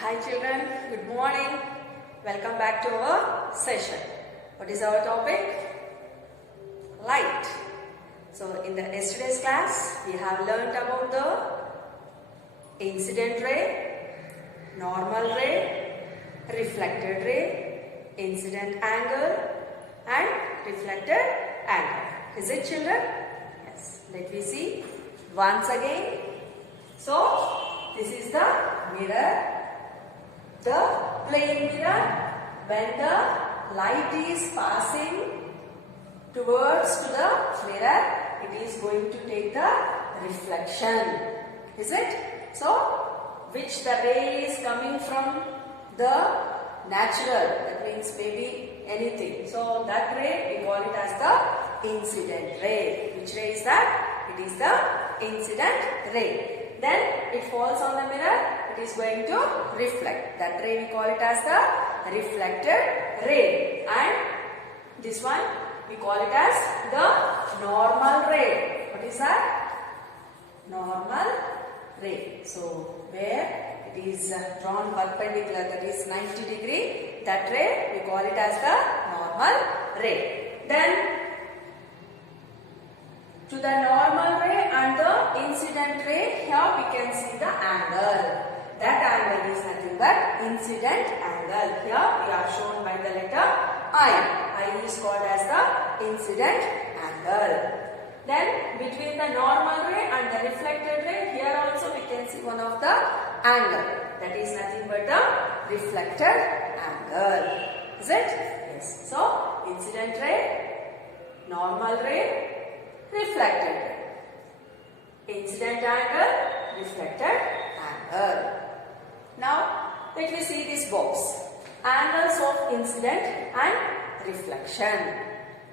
Hi children, good morning. Welcome back to our session. What is our topic? Light. So in the yesterday's class, we have learnt about the incident ray, normal ray, reflected ray, incident angle and reflected angle. Is it children? Yes. Let me see once again. So this is the mirror. The plane mirror, when the light is passing towards to the mirror, it is going to take the reflection. Is it? So, which the ray is coming from the natural, that means maybe anything. So, that ray we call it as the incident ray. Which ray is that? It is the incident ray. Then it falls on the mirror, it is going to reflect. That ray we call it as the reflected ray. And this one we call it as the normal ray. What is that? Normal ray. So where it is drawn perpendicular, that is 90 degree, that ray we call it as the normal ray. Then to the normal ray and the incident ray, here we can see the angle. That angle is nothing but incident angle. Here we are shown by the letter I. I is called as the incident angle. Then between the normal ray and the reflected ray, here also we can see one of the angle. That is nothing but the reflected angle. Is it? Yes. So incident ray, normal ray, reflected ray. Incident angle, reflected angle. Now, let me see this box. Angles of incident and reflection.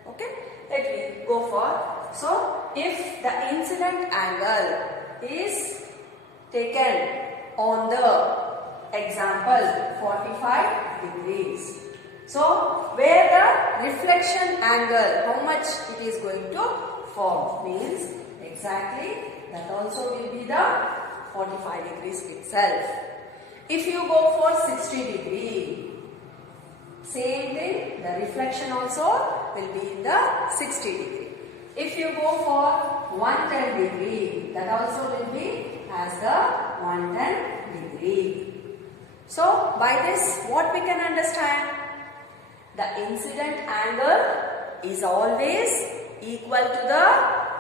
Okay, let me go for. So, if the incident angle is taken on the example 45 degrees. So, where the reflection angle, how much it is going to form, means exactly that also will be the 45 degrees itself. If you go for 60 degree, same thing, the reflection also will be in the 60 degree. If you go for 110 degree, that also will be as the 110 degree. So, by this, what we can understand? The incident angle is always equal to the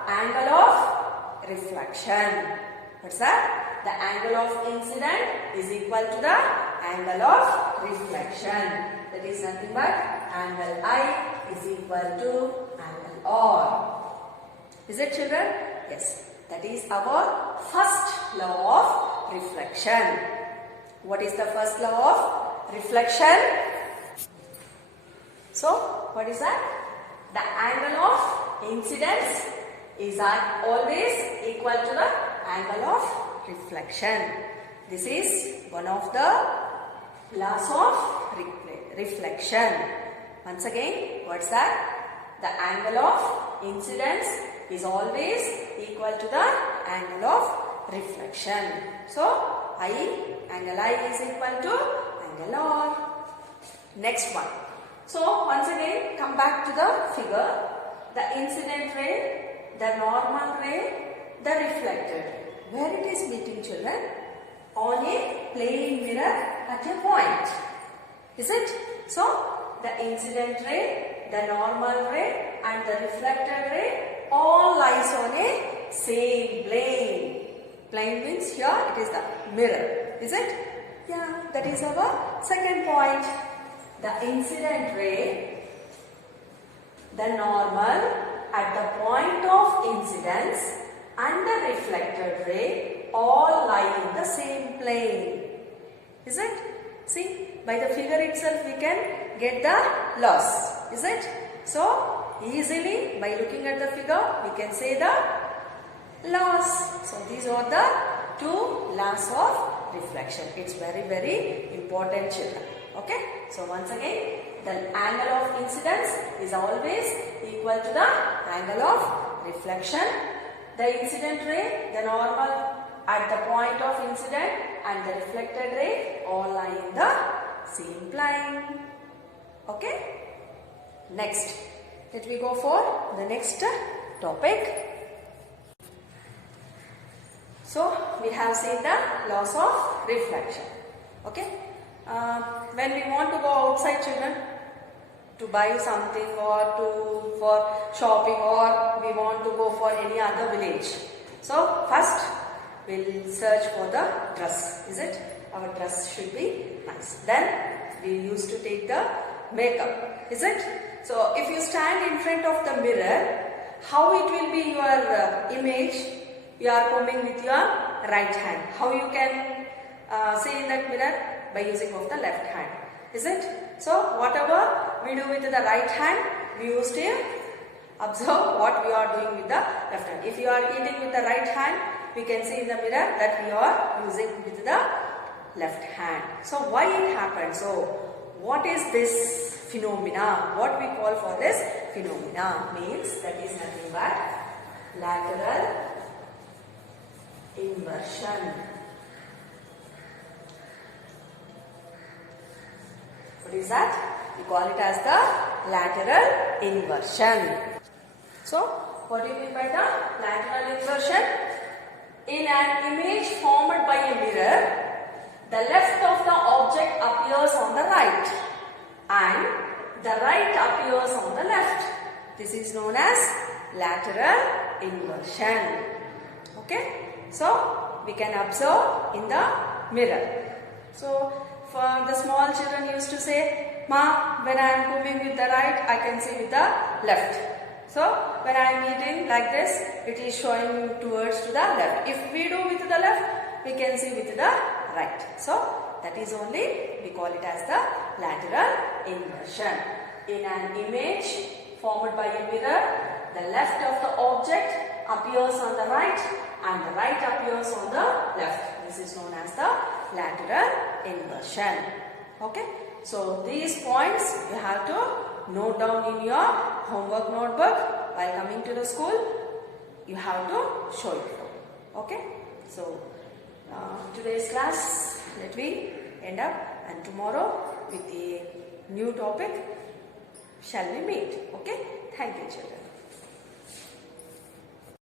angle of reflection. What's that? The angle of incident is equal to the angle of reflection. That is nothing but angle I is equal to angle R. Is it children? Yes. That is our first law of reflection. What is the first law of reflection? So, what is that? The angle of incidence is always equal to the angle of reflection. This is one of the laws of reflection. Once again, what's that? The angle of incidence is always equal to the angle of reflection. So, angle I is equal to angle R. Next one. So, once again, come back to the figure. The incident ray, the normal ray, the reflected ray. Where it is meeting, children? On a plane mirror at a point. Is it? So, the incident ray, the normal ray and the reflected ray all lies on a same plane. Plane means here it is the mirror. Is it? Yeah, that is our second point. The incident ray, the normal at the point of incidence and the reflected ray all lie in the same plane. Is it? See, by the figure itself we can get the laws. Is it? So, easily by looking at the figure we can say the laws. So, these are the two laws of reflection. It's very important, children. Okay? So, once again, the angle of incidence is always equal to the angle of reflection. The incident ray, the normal at the point of incident and the reflected ray all lie in the same plane. Okay? Next, let me go for the next topic. So, we have seen the laws of reflection. Okay? When we want to go outside, children, to buy something or for shopping, or we want to go for any other village. So, first we'll search for the dress. Is it? Our dress should be nice. Then we used to take the makeup. Is it? So, if you stand in front of the mirror, how it will be your image? You are combing with your right hand. How you can see in that mirror? By using of the left hand. Is it? So, whatever we do with the right hand, we used to observe what we are doing with the left hand. If you are eating with the right hand, we can see in the mirror that we are using with the left hand. So, why it happened? So, what is this phenomena? What we call for this phenomena means that is nothing but lateral inversion. What is that? We call it as the lateral inversion. So, what do you mean by the lateral inversion? In an image formed by a mirror, the left of the object appears on the right and the right appears on the left. This is known as lateral inversion. Okay? So, we can observe in the mirror. So, for the small children used to say, "Ma, when I am combing with the right, I can see with the left." So, when I am eating like this, it is showing towards to the left. If we do with the left, we can see with the right. So, that is only, we call it as the lateral inversion. In an image formed by a mirror, the left of the object appears on the right and the right appears on the left. This is known as the lateral inversion. Okay? So, these points you have to note down in your homework notebook. While coming to the school, you have to show it. Okay? So, today's class, let me end up, and tomorrow with a new topic shall we meet. Okay? Thank you, children.